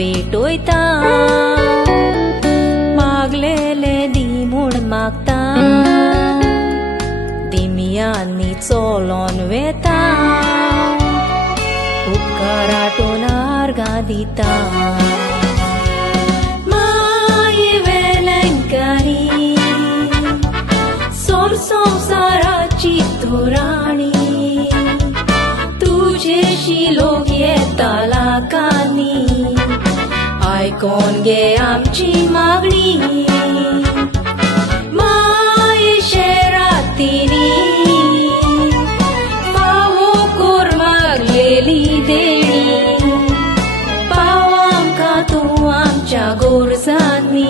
भेटोयता मागलेले दी म्हूण मागता दिमियांनी चोलोन वेता उपकार आठोवन आर्गां दिता माये वेलंकारी सोर संवसाराची तोराणी तुजेशी लोक येता लाखांनी आयकोन घे आमची मागणी माये शेरातीनी फावो कोर मागलेली देणी पाव आमकां तूं आमच्या गोरजांनी